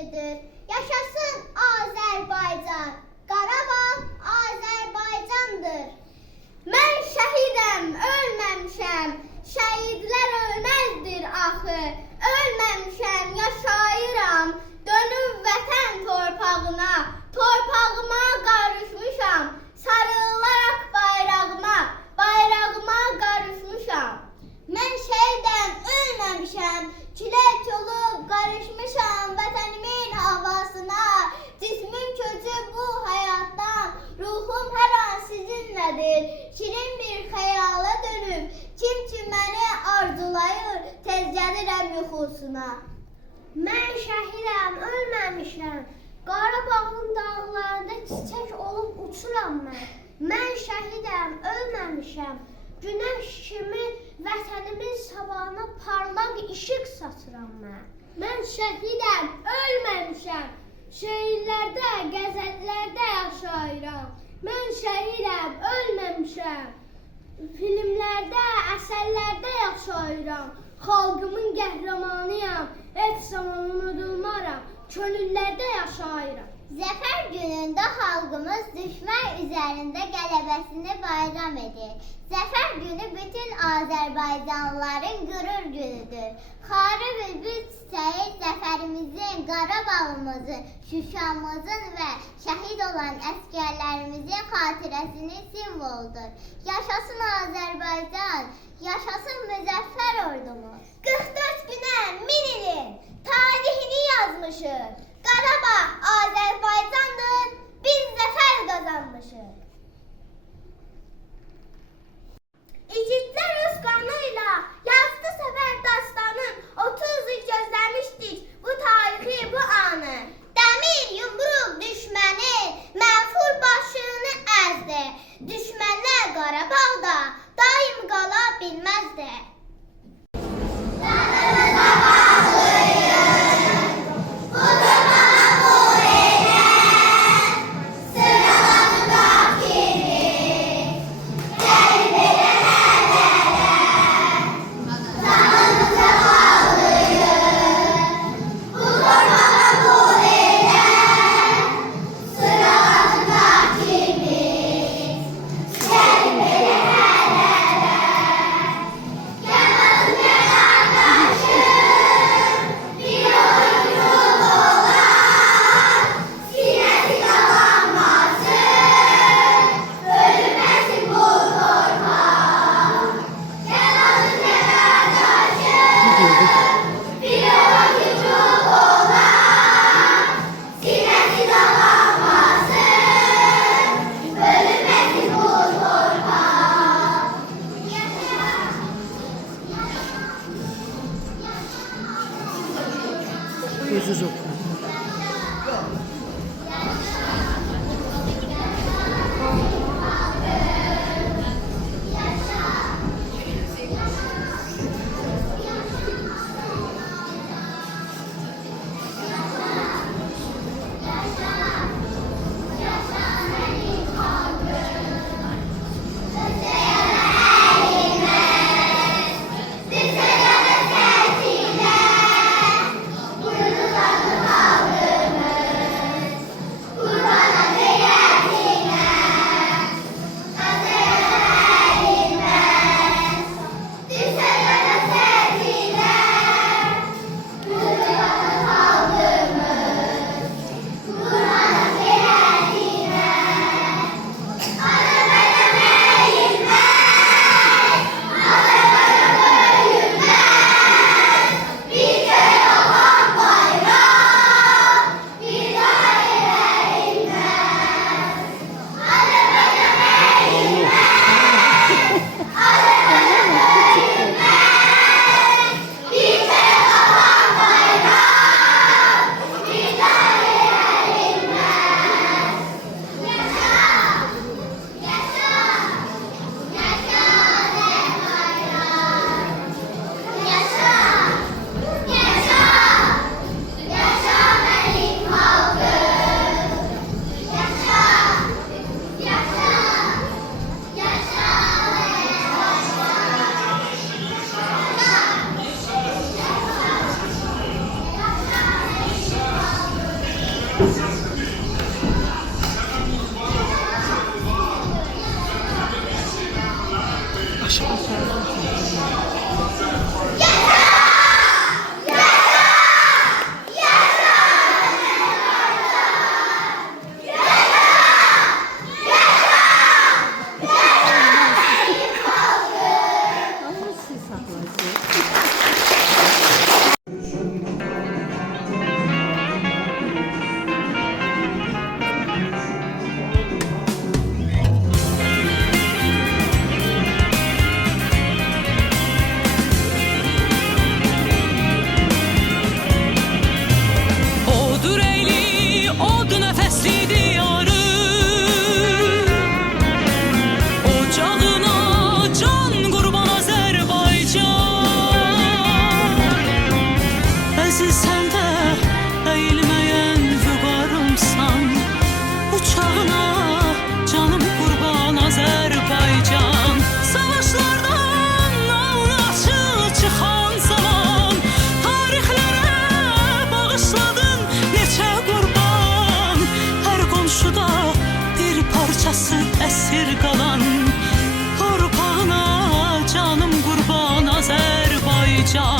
günüdür. Yaşasın Azərbaycan. Qarabağ Azərbaycandır. Mən şəhidəm, ölməmişəm. Şəhidlər ölməzdir axı. Ölməmişəm, yaşayıram. Dönüb vətən torpağına. Torpağıma qarışmışam. Sarılaraq bayrağıma. Bayrağıma qarışmışam. Mən şəhidəm, ölməmişəm. Külək olub qarışmışam vətənimin havasına. Cismim köçüb bu həyatdan. Ruhum hər an sizinlədir. Şirin bir xəyala dönüb. Kim ki məni arzulayır, tez gəlirəm yuxusuna. Mən şəhidəm, ölməmişəm. Qarabağın dağlarında çiçək olub uçuram mən. Mən şəhidəm, ölməmişəm. Günəş kimi vətənimin sabahına parlaq işıq saçıram mən. Mən şəhidəm, ölməmişəm. Şeirlərdə, qəzəllərdə yaşayıram. Mən şəhidəm, ölməmişəm. Filmlərdə, əsərlərdə yaşayıram. Xalqımın qəhrəmanıyam. Heç zaman unudulmaram. Könüllərdə yaşayıram. Zəfər günündə xalqımız düşmən üzərində qələbəsini bayram edir. Zəfər günü bütün Azərbaycanlıların qürur günüdür. Xarı bülbül çiçəyi zəfərimizin, Qarabağımızın, Şuşamızın və şəhid olan əsgərlərimizin xatirəsinin simvoludur. Yaşasın Azərbaycan, yaşasın müzəffər ordumuz. 44 günə 1000 ilin tarixini yazmışıq. Qarabağ Azərbaycandır, biz zəfər qazanmışıq. İgidlər öz qanıyla yazdı səfər dastanın. 30 il gözləmişdik bu tarixi, bu anı. Dəmir yumruq düşməni mənfur başını əzdi. Düşmənlər Qarabağda daim qala bilməzdi. Gözü yok. Bize de kasıb əsir qalan Qurbana, canım qurban Azərbaycan.